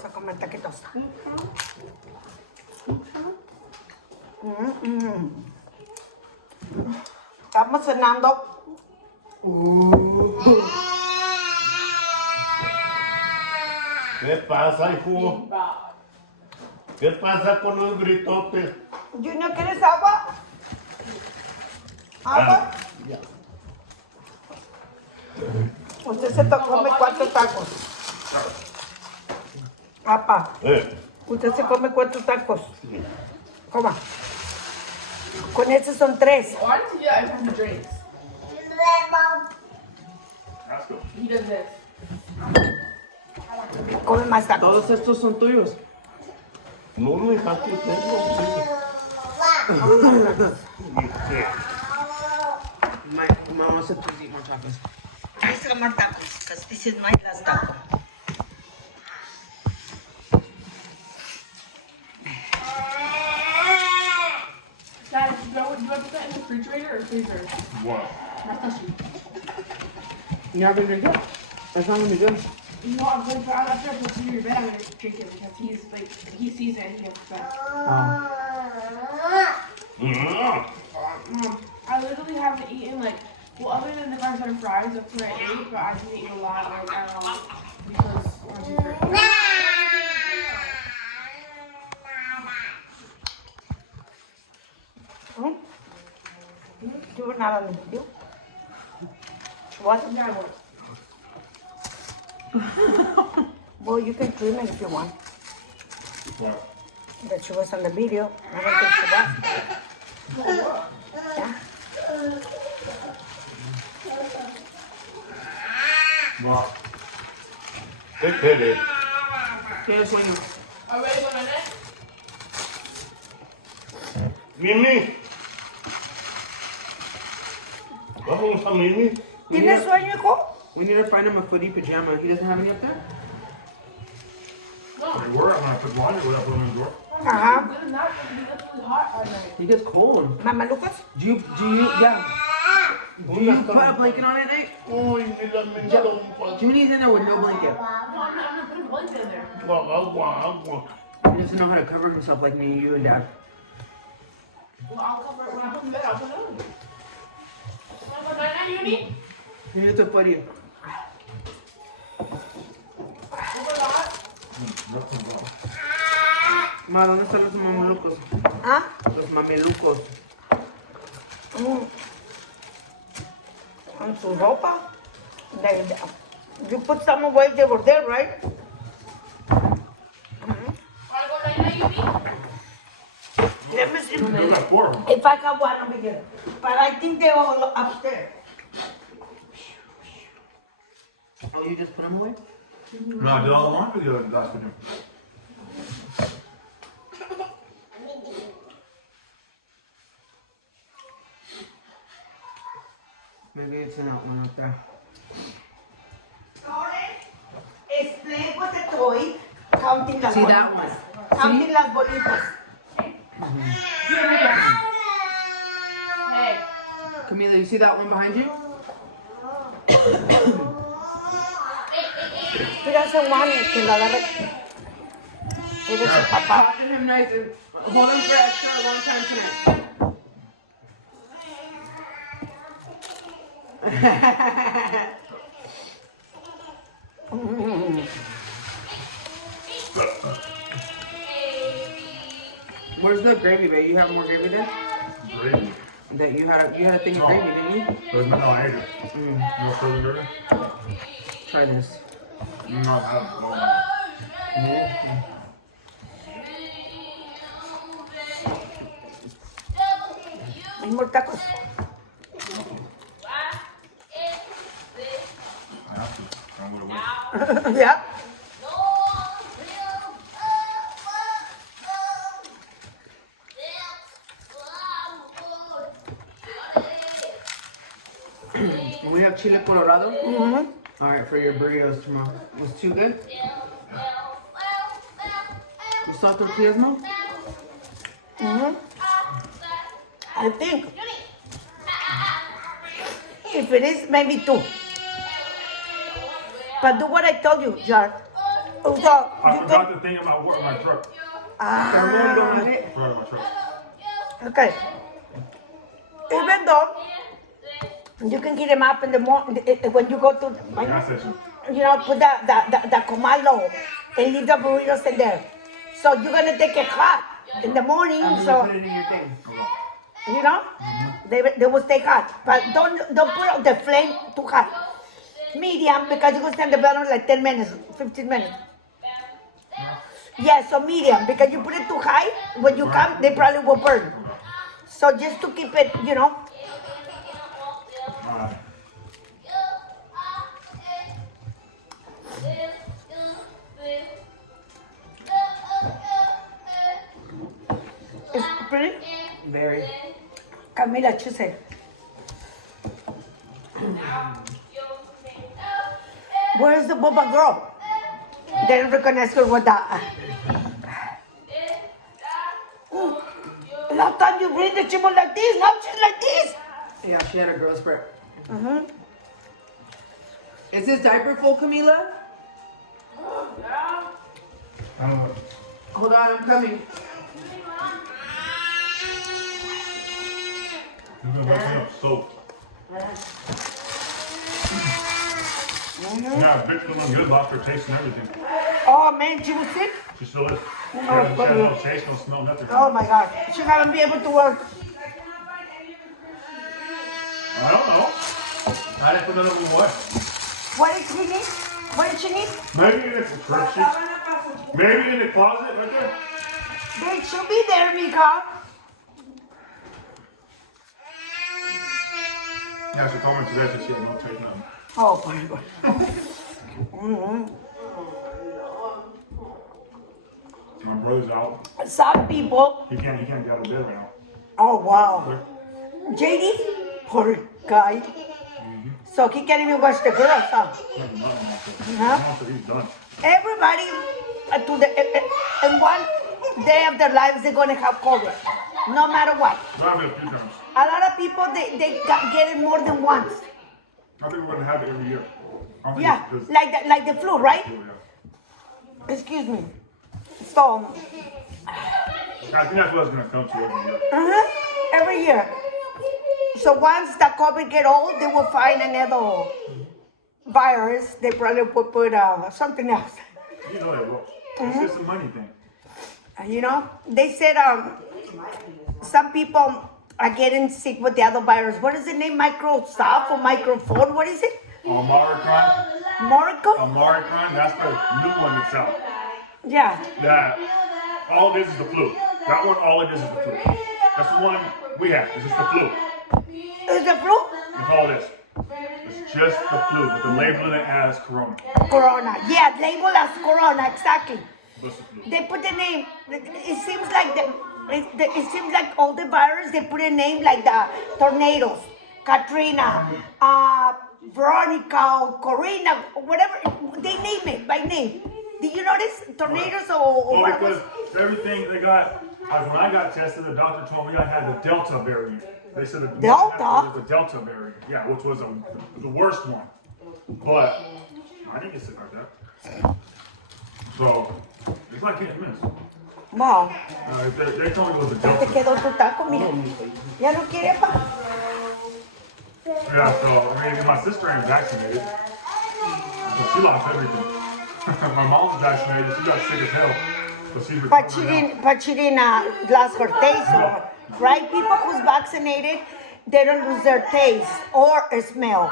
Vamos a comer taquitos. Estamos cenando. ¿Qué pasa, hijo? ¿Qué pasa con los gritotes? Junior, ¿quieres agua? ¿Agua? Ya. Usted se come 4 tacos. Papá, usted se come 4 tacos. Coma. Con estos son 3. Yeah, I the drinks. He does this. Come más tacos. Todos estos son tuyos. No, mi hija, aquí tengo. My mama said please eat more tacos. I still more tacos because this is my last taco. Dad, do you want to put that in the refrigerator or freezer? What? You not gonna drink it? That's not gonna be good. No, I'm going to put it out there, put it in your bed, I'm going to drink it because he's like, he sees it and he gets upset. I literally haven't eaten like, well, other than the guys that are fries, that's what I ate, but I didn't eat a lot, like, because once you drink it. You were not on the video? What? Yeah, I was. Well, you can clean it if you want. What? But she was on the video. I don't think she was. Yeah. What? ¿Qué quieres? ¿Qué sueño? Are we ready for minute? Mimi. Vamos a Mimi. ¿Tienes sueño, hijo? We need to find him a footy pajama. He doesn't have any up there? They were. I'm gonna put water without putting them in the door. Ajá. It's not going to be really hot at night. He gets cold. Mamá Lucas? Do you, yeah. Do you put a blanket on at night? Uy, ni la mentalón. Junie's in there with no blanket. No, I'm not going to put a blanket in there. Agua. He doesn't know how to cover himself like me, you and Dad. Well, I'll cover it when I put in bed. I'll put it on. Want to go night-night, Uni? He needs a footy. Ma, ¿dónde están los mamelucos? ¿Ah? Los mamelucos. On su ropa. You put some away, they were there, right? Want to go night-night, Uni? Let me see. Yo got 4 of them. If I got one over here. But I think they're all upstairs. Oh, you just put them away? No, I did all the laundry the last one. Maybe it's in that one up there. Explain what the toy, counting las See bolitas. that one? Counting las bolitas. Hey. Camila, you see that one behind you? He doesn't want it, que lo agarre. Give it to Papa. Talk to him nice and hold him for extra a long time tonight. Where's the gravy, babe? You have more gravy there? Gravy. That you had a thing of gravy, didn't you? There's no egg. No frozen gravy. Try this. No, I Hay more tacos. Yeah. We have chile colorado. All right, for your burritos tomorrow. Was too good? You saw tortillas, Mom? I think. If it is, maybe 2. But do what I told you, Jar. So, I you forgot can, the thing in my truck. Fernando, I forgot my truck. okay. Even though you can get them up in the morning when you go to, Gas station. you know, put the comaldo and leave the burritos in there. So you're gonna take it hot in the morning. and then So you put it in your thing. you know, they will stay hot. But don't put out the flame too hot. Medium because you can stand the burner like 10 minutes, 15 minutes. Yeah, so medium because you put it too high. When you come, they probably will burn. So just to keep it, you know. Alright. It's pretty. Very. Camila, what you say? Where's the boba girl? They didn't recognize her with that. Last time you bring the chicken like this, now she's like this. Yeah, she had a growth spurt. Mm-hmm. Is this diaper full, Camila? Hold on, I'm coming. You're gonna wake me up soaked. Yeah, Victor doing good. Lost her taste and everything. Oh man, she was sick? She still is. She Oh, has no taste, no smell, nothing. Oh my God. She's not gonna be able to work. I don't know. I didn't put none of them away. What did she need? What did she need? Maybe in the crib sheets. Maybe in the closet right there. They should be there, Mika. Yeah, she told me today that she had no taste, nothing. Oh my God. Mm-hmm. My brother's out. Some people. He can't get out of bed right now. Oh wow. JD, poor guy. So he can't even watch the girls, huh? Nothing like that. Huh? So he's done. Everybody, in one day of their lives, they're gonna have COVID, no matter what. But I've had it a few times. A lot of people, they get it more than once. I think we're gonna have it every year. I don't think Yeah, it's like the flu, right? yeah. Excuse me. So, I think that's what it's gonna come to every year. every year. So once the COVID get old, they will find another virus. They probably will put something else. You know they will. It's just a money thing. You know, they said some people are getting sick with the other virus. What is the name? Microsoft or microphone? What is it? Omicron. Morocco? Omicron, that's the new one that's out. Yeah. That all it is the flu. That one, all it is the flu. That's the one we have. It's just the flu. Is the flu? That's all it is. It's just the flu, but they're labeling it as corona. Corona. Yeah, labeled as corona, exactly. Just the flu. They put the name. It seems like it seems like all the virus they put a name like the tornadoes, Katrina, Veronica, or Corina, whatever. They name it by name. Did you notice tornadoes or Well, what because was? everything they got, when I got tested, the doctor told me I had the Delta variant. They said the Delta? the Delta variant, yeah, which was the worst one. But I didn't get sick like that. So it's like can't miss. Wow. They told me it was the Te Delta. quedó tu taco, mira. ¿Ya no quiere, pa? Yeah, so I mean, my sister ain't vaccinated, so she lost everything. My mom's vaccinated, she got sick as hell, but she's recovering But she didn't lose her taste, right? People who's vaccinated, they don't lose their taste or smell.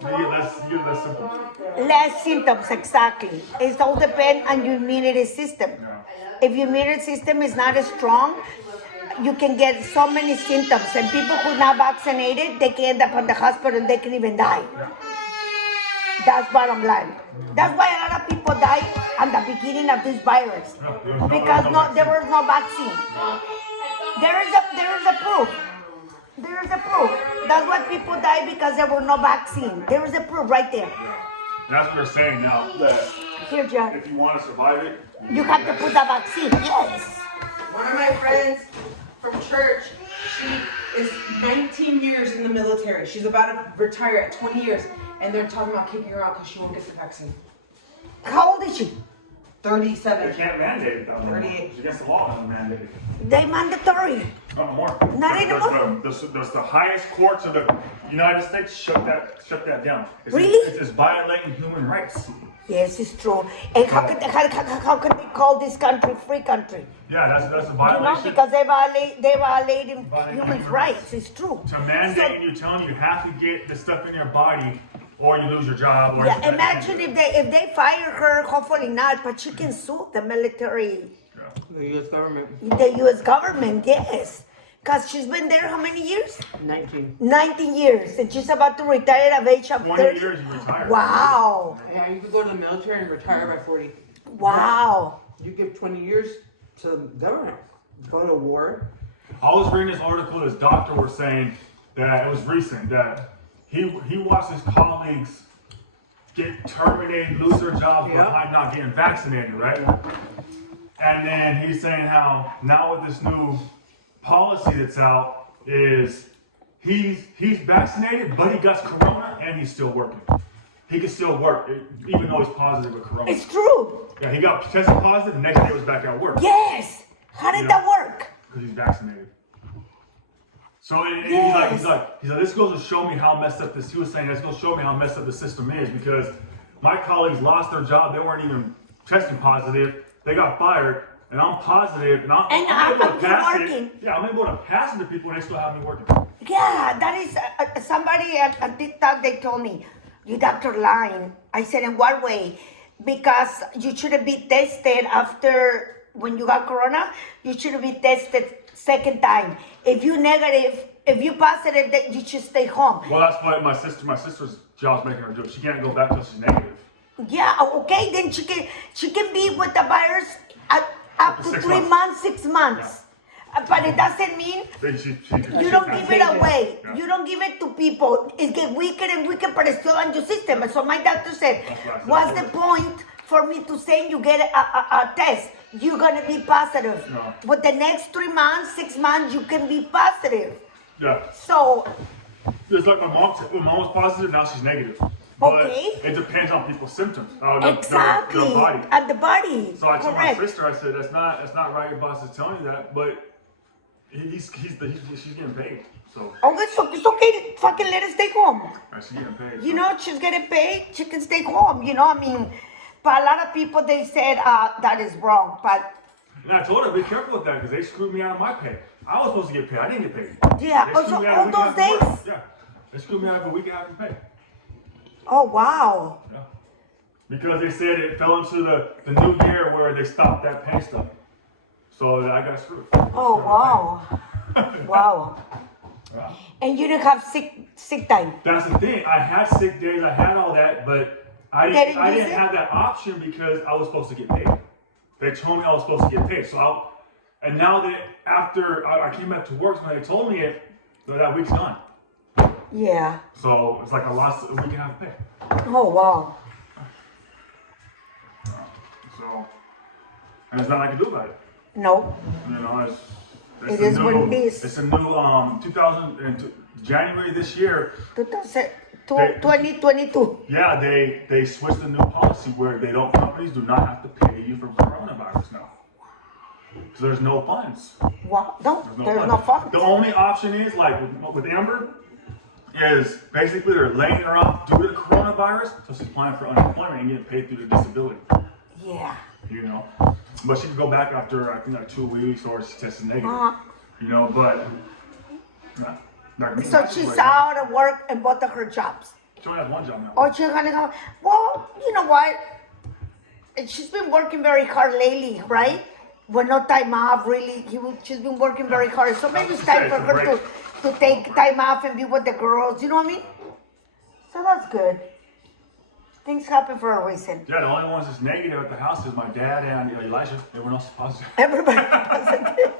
You get less symptoms. Less symptoms, exactly. It all depends on your immunity system. Yeah. If your immunity system is not as strong, you can get so many symptoms. And people who are not vaccinated, they can end up in the hospital and they can even die. That's bottom line. That's why a lot of people die at the beginning of this virus. Because there was no vaccine. There is a proof. There is a proof. That's why people die because there was no vaccine. There is a proof right there. Yeah. That's what they're saying now. That Here, John. if you want to survive it, You have to put the vaccine. Yes. One of my friends from church, she is 19 years in the military. She's about to retire at 20 years, and they're talking about kicking her out because she won't get the vaccine. How old is she? 37. They can't mandate it though. 38. It's against the law to mandate it. They mandatory. No more. Not anymore? Does the highest courts of the United States shut that down? Really? It's violating human rights. Yes, it's true. And how can they call this country free country? Yeah, that's a You know, violation. because they violating Violating human human rights. It's true. To mandate you telling you have to get the stuff in your body or you lose your job. Or Yeah, imagine if they fire her. Hopefully not, but she can sue the military, The U.S. government. the U.S. government. Yes, because she's been there how many years? 19. 19 years, and she's about to retire at the age of 20 30. years you retire. Wow, Yeah, you could go to the military and retire by 40. wow. You give 20 years to the government. Go to war. I was reading this article. This doctor was saying that it was recent that he watched his colleagues get terminated, lose their jobs behind not getting vaccinated, right? And then he's saying how now with this new policy that's out is he's vaccinated, but he got corona and he's still working. He can still work even though he's positive with corona. It's true. Yeah, he got tested positive. The next day he was back at work. Yes. How did that work? Because he's vaccinated. So Yes. he's like, this goes to show me how messed up this. He was saying this goes to show me how messed up the system is because my colleagues lost their job. They weren't even testing positive. They got fired, and I'm positive, and I'm able to pass working. it. Yeah, I'm able to pass it to people, and they still have me working. Yeah, that is somebody at TikTok. They told me, "You doctor lying." I said, "In what way?" Because you shouldn't be tested after when you got corona. You shouldn't be tested second time. If you negative, if you positive, then you should stay home. Well, that's what my sister's job's making her do. She can't go back until she's negative. Yeah, okay, then she can be with the virus up to 6 3 months. months, 6 months. But it doesn't mean Then she you don't give it away. Yeah. You don't give it to people. It gets weaker and weaker, but it's still on your system. And so my doctor said, That's what I said. what's the point for me to say you get a test? You're going to be positive. No. But the next 3 months, 6 months, you can be positive. Yeah. So, It's like my mom said, when mom was positive, now she's negative. But Okay. it depends on people's symptoms. exactly. Their body. At the body. So I told Correct. my sister, I said, that's not right. Your boss is telling you that, but she's getting paid. So Oh, it's okay. Fucking let her stay home. she's getting paid. You know, she's getting paid. She can stay home. You know, I mean, but a lot of people, they said that is wrong. But And I told her, be careful with that because they screwed me out of my pay. I was supposed to get paid. I didn't get paid. yeah, They also screwed me out all of a week and a those half of work. days. Yeah. They screwed me out of a week and a half of pay. Oh, wow. Yeah. Because they said it fell into the new year where they stopped that pay stuff. So I got screwed. Oh, wow. Wow. Yeah. And you didn't have sick time. That's the thing. I had sick days. I had all that, but I Didn't use didn't it? have that option because I was supposed to get paid. They told me I was supposed to get paid. And now that after I came back to work, when they told me it, that week's gone. Yeah. So it's like I lost a week and a half of pay. Oh, wow. So, and there's nothing I can do about it. No. You know, It is what it is. It's a new 2000 January this year. 2022. Yeah, they switched the new policy where companies do not have to pay you for coronavirus now. So there's no funds. Wow. No, there's funds. no fun. The only option is like with Amber is basically they're laying her off due to the coronavirus, so she's applying for unemployment and getting paid through the disability. Yeah. You know, but she can go back after I think like 2 weeks or she's tested negative. You know, but not me. So she's out of work in both of her jobs. She only has one job now. Oh, she's gonna go. Well, you know what? She's been working very hard lately, right? With no time off, really. She's been working very hard. So maybe it's time for her to take time off and be with the girls. You know what I mean? So that's good. Things happen for a reason. Yeah, the only ones that's negative at the house is my dad and Elijah. Everyone else is positive. Everybody positive.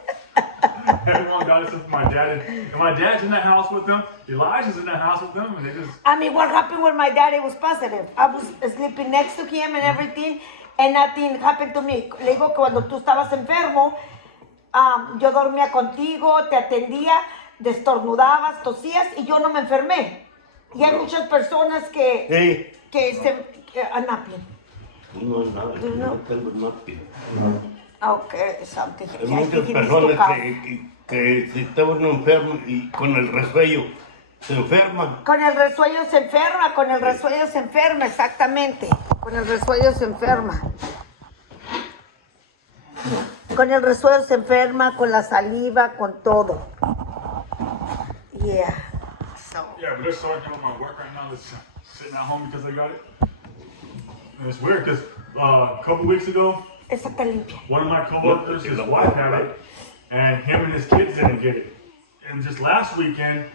Everyone got it except for my dad. And my dad's in that house with them. Elijah's in that house with them, and they just. I mean, what happened with my dad, it was positive. I was sleeping next to him and everything, and nothing happened to me. Le digo que cuando tú estabas enfermo, yo dormía contigo, te atendía, destornudabas, tosías, y yo no me enfermé. Y hay muchas personas que napping. No, nada, No. no tengo nothing. Okay, something. Hay I muchas think it needs to personas come. que si está uno enfermo y con el resuello se enferma. Con el resuello se enferma, con el resuello se enferma, exactamente. Con el resuello se enferma. Con el resuello se enferma, con la saliva, con todo. Yeah. So. Yeah, but they're starting doing my work right now. It's sitting at home because they got it. And it's weird because a couple weeks ago, Esa está limpia. one of my coworkers, his wife had it, and him and his kids didn't get it. And just last weekend,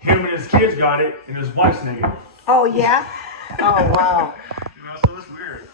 him and his kids got it, and his wife's negative. Oh, yeah? Oh, wow. You know, so it's weird.